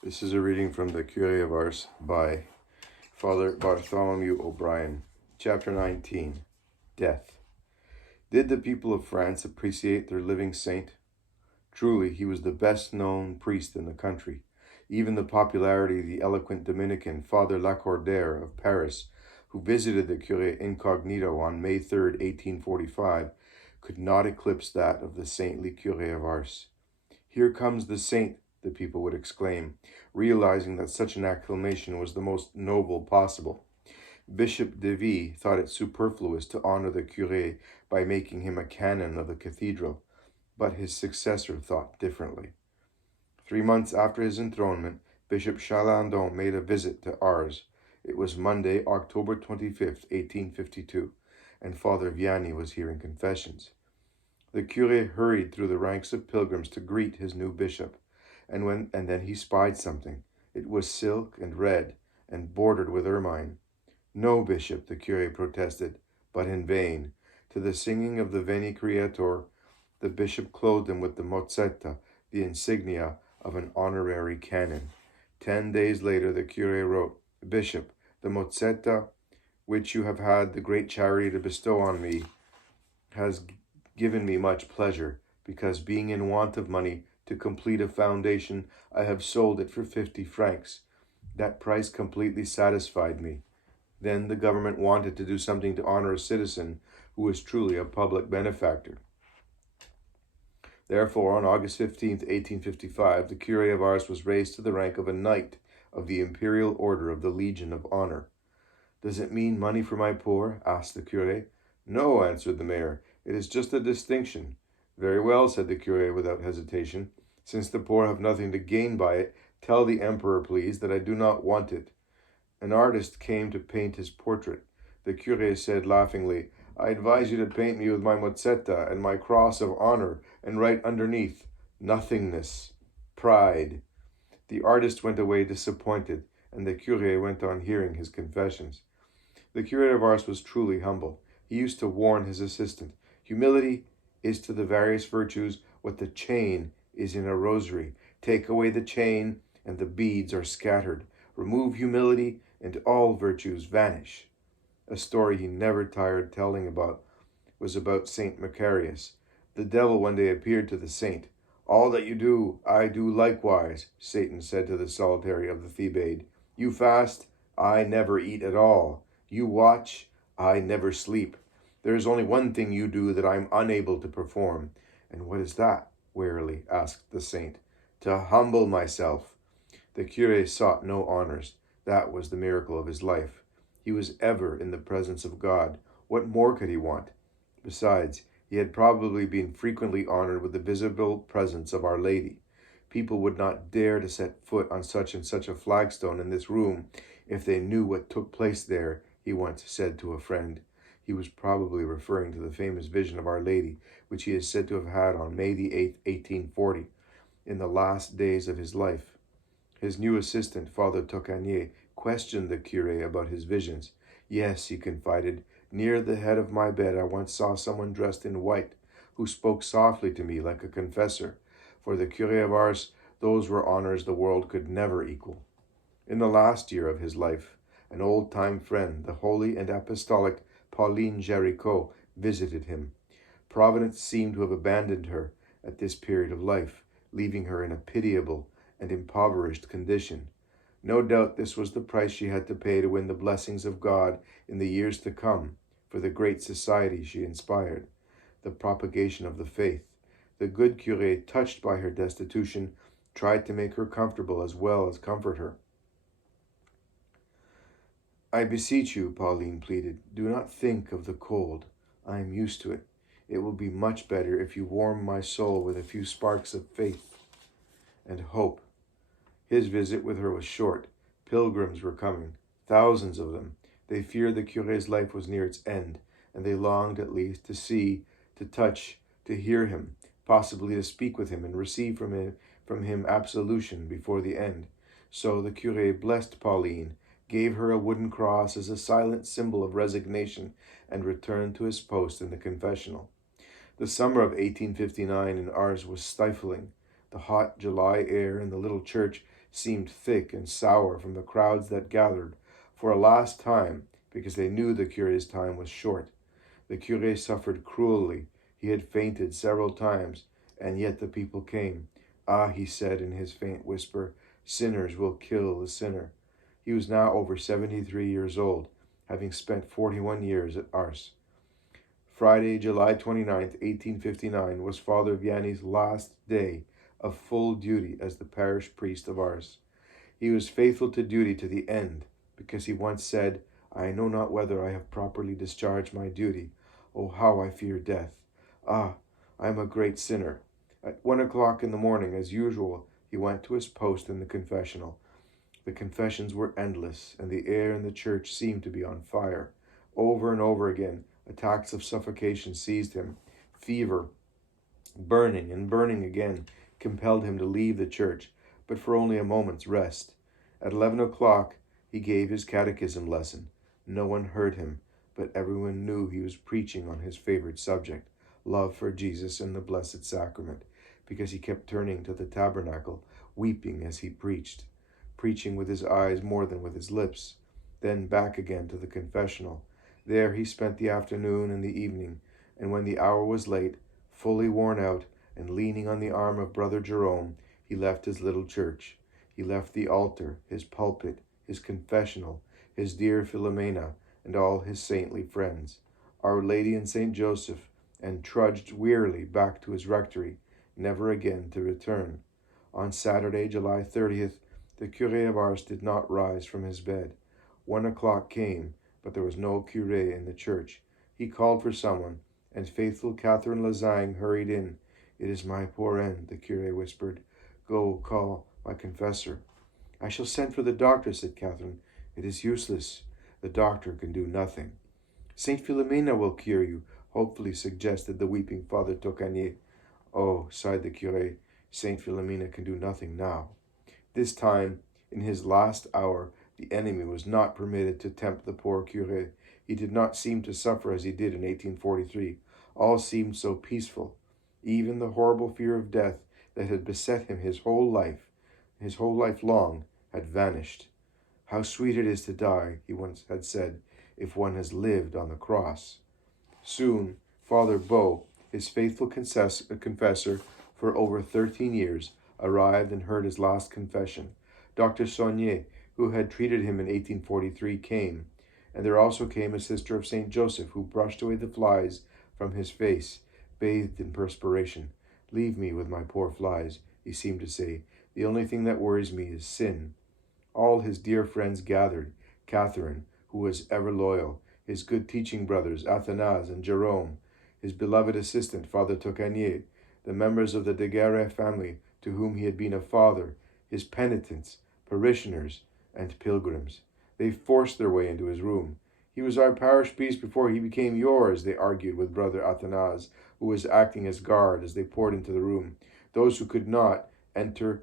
This is a reading from the Curé of Ars by Father Bartholomew O'Brien. Chapter 19. Death. Did the people of France appreciate their living saint? Truly, he was the best-known priest in the country. Even the popularity of the eloquent Dominican Father Lacordaire of Paris, who visited the Curé incognito on May 3, 1845, could not eclipse that of the saintly Curé of Ars. "Here comes the saint," the people would exclaim, realizing that such an acclamation was the most noble possible. Bishop de Vie thought it superfluous to honor the curé by making him a canon of the cathedral, but his successor thought differently. 3 months after his enthronement, Bishop Chalandon made a visit to Ars. It was Monday, October 25th, 1852, and Father Vianney was hearing confessions. The curé hurried through the ranks of pilgrims to greet his new bishop, and then he spied something. It was silk and red, and bordered with ermine. "No, bishop," the curé protested, but in vain. To the singing of the Veni Creator, the bishop clothed him with the mozzetta, the insignia of an honorary canon. 10 days later, the curé wrote, "Bishop, the mozzetta which you have had the great charity to bestow on me has given me much pleasure, because being in want of money to complete a foundation, I have sold it for 50 francs. That price completely satisfied me." Then the government wanted to do something to honor a citizen who was truly a public benefactor. Therefore, on August 15, 1855, the Curé of Ars was raised to the rank of a Knight of the Imperial Order of the Legion of Honor. "Does it mean money for my poor?" asked the curé. "No," answered the mayor. "It is just a distinction." "Very well," said the curé without hesitation. "Since the poor have nothing to gain by it, tell the emperor, please, that I do not want it." An artist came to paint his portrait. The curé said laughingly, "I advise you to paint me with my mozzetta and my cross of honor, and write underneath, nothingness, pride." The artist went away disappointed, and the curé went on hearing his confessions. The Curé of Ars was truly humble. He used to warn his assistant, "Humility is to the various virtues what the chain is in a rosary. Take away the chain, and the beads are scattered. Remove humility, and all virtues vanish." A story he never tired telling was about Saint Macarius. The devil one day appeared to the saint. "All that you do, I do likewise," Satan said to the solitary of the Thebaid. "You fast, I never eat at all. You watch, I never sleep. There is only one thing you do that I am unable to perform." "And what is that?" warily asked the saint. "To humble myself." The curé sought no honors. That was the miracle of his life. He was ever in the presence of God. What more could he want? Besides, he had probably been frequently honored with the visible presence of Our Lady. "People would not dare to set foot on such and such a flagstone in this room if they knew what took place there," he once said to a friend. He was probably referring to the famous vision of Our Lady, which he is said to have had on May the 8th, 1840, in the last days of his life. His new assistant, Father Tocanier, questioned the curé about his visions. "Yes," he confided, "near the head of my bed I once saw someone dressed in white, who spoke softly to me like a confessor. For the Curé of Ars, those were honors the world could never equal." In the last year of his life, an old-time friend, the holy and apostolic Pauline Jaricot, visited him. Providence seemed to have abandoned her at this period of life, leaving her in a pitiable and impoverished condition. No doubt this was the price she had to pay to win the blessings of God in the years to come, for the great society she inspired, the propagation of the faith. The good curé, touched by her destitution, tried to make her comfortable as well as comfort her. "I beseech you," Pauline pleaded, "do not think of the cold. I am used to it. It will be much better if you warm my soul with a few sparks of faith and hope." His visit with her was short. Pilgrims were coming, thousands of them. They feared the curé's life was near its end, and they longed at least to see, to touch, to hear him, possibly to speak with him and receive from him absolution before the end. So the curé blessed Pauline, gave her a wooden cross as a silent symbol of resignation, and returned to his post in the confessional. The summer of 1859 in Ars was stifling. The hot July air in the little church seemed thick and sour from the crowds that gathered for a last time, because they knew the curé's time was short. The curé suffered cruelly. He had fainted several times, and yet the people came. Ah, he said in his faint whisper, sinners will kill the sinner. He was now over 73 years old, having spent 41 years at Ars. Friday, July 29th, 1859, was Father Vianney's last day of full duty as the parish priest of Ars. He was faithful to duty to the end, because he once said, I know not whether I have properly discharged my duty. Oh, how I fear death. Ah, I am a great sinner. At 1 o'clock in the morning, as usual, he went to his post in the confessional. The confessions were endless, and the air in the church seemed to be on fire. Over and over again, attacks of suffocation seized him. Fever, burning and burning again, compelled him to leave the church, but for only a moment's rest. At 11 o'clock, he gave his catechism lesson. No one heard him, but everyone knew he was preaching on his favorite subject, love for Jesus and the Blessed Sacrament, because he kept turning to the tabernacle, weeping as he preached, preaching with his eyes more than with his lips. Then back again to the confessional. There he spent the afternoon and the evening, and when the hour was late, fully worn out, and leaning on the arm of Brother Jerome, he left his little church. He left the altar, his pulpit, his confessional, his dear Philomena, and all his saintly friends, Our Lady and Saint Joseph, and trudged wearily back to his rectory, never again to return. On Saturday, July 30th, the Curé of Ars did not rise from his bed. 1 o'clock came, but there was no curé in the church. He called for someone, and faithful Catherine Lasagne hurried in. It is my poor end, the curé whispered. Go call my confessor. I shall send for the doctor, said Catherine. It is useless. The doctor can do nothing. Saint Philomena will cure you, hopefully suggested the weeping Father Tocanier. Oh, sighed the curé, Saint Philomena can do nothing now. This time, in his last hour, the enemy was not permitted to tempt the poor curé. He did not seem to suffer as he did in 1843. All seemed so peaceful. Even the horrible fear of death that had beset him his whole life long, had vanished. How sweet it is to die, he once had said, if one has lived on the cross. Soon, Father Beau, his faithful confessor for over 13 years, arrived and heard his last confession. Dr. Saunier, who had treated him in 1843, came, and there also came a sister of St. Joseph, who brushed away the flies from his face, bathed in perspiration. Leave me with my poor flies, he seemed to say. The only thing that worries me is sin. All his dear friends gathered, Catherine, who was ever loyal, his good teaching brothers, Athanase and Jerome, his beloved assistant, Father Tocanier, the members of the Daguerre family, to whom he had been a father, his penitents, parishioners, and pilgrims. They forced their way into his room. He was our parish priest before he became yours, they argued with Brother Athanase, who was acting as guard as they poured into the room. Those who could not enter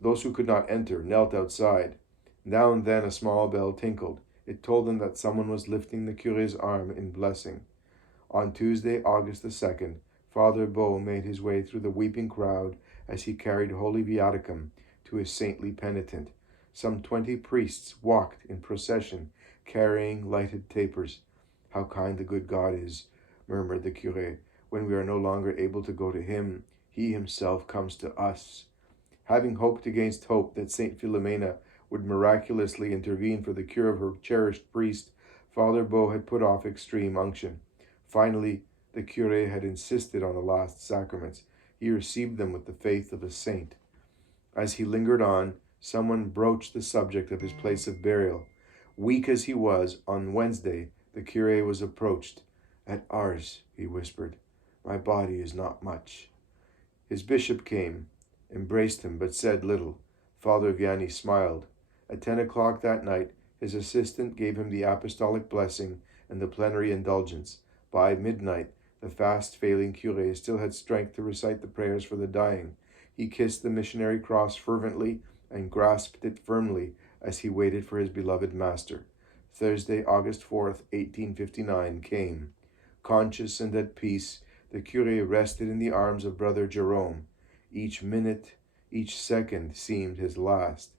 knelt outside. Now and then a small bell tinkled. It told them that someone was lifting the curé's arm in blessing. On Tuesday, August the 2nd, Father Beau made his way through the weeping crowd as he carried Holy Viaticum to his saintly penitent. Some 20 priests walked in procession, carrying lighted tapers. How kind the good God is, murmured the curé. When we are no longer able to go to him, he himself comes to us. Having hoped against hope that Saint Philomena would miraculously intervene for the cure of her cherished priest, Father Beau had put off extreme unction. Finally, the curé had insisted on the last sacraments. He received them with the faith of a saint. As he lingered on, someone broached the subject of his place of burial. Weak as he was, on Wednesday, the curé was approached. At Ars, he whispered, my body is not much. His bishop came, embraced him, but said little. Father Vianney smiled. At 10 o'clock that night, his assistant gave him the apostolic blessing and the plenary indulgence. By midnight, the fast-failing curé still had strength to recite the prayers for the dying. He kissed the missionary cross fervently and grasped it firmly as he waited for his beloved master. Thursday, August 4th, 1859, came. Conscious and at peace, the curé rested in the arms of Brother Jerome. Each minute, each second seemed his last.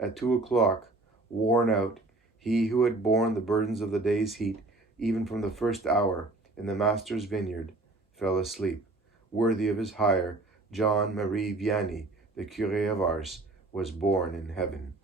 At 2 o'clock, worn out, he who had borne the burdens of the day's heat, even from the first hour, in the Master's vineyard, fell asleep. Worthy of his hire, John Marie Vianney, the Curé of Ars, was born in heaven.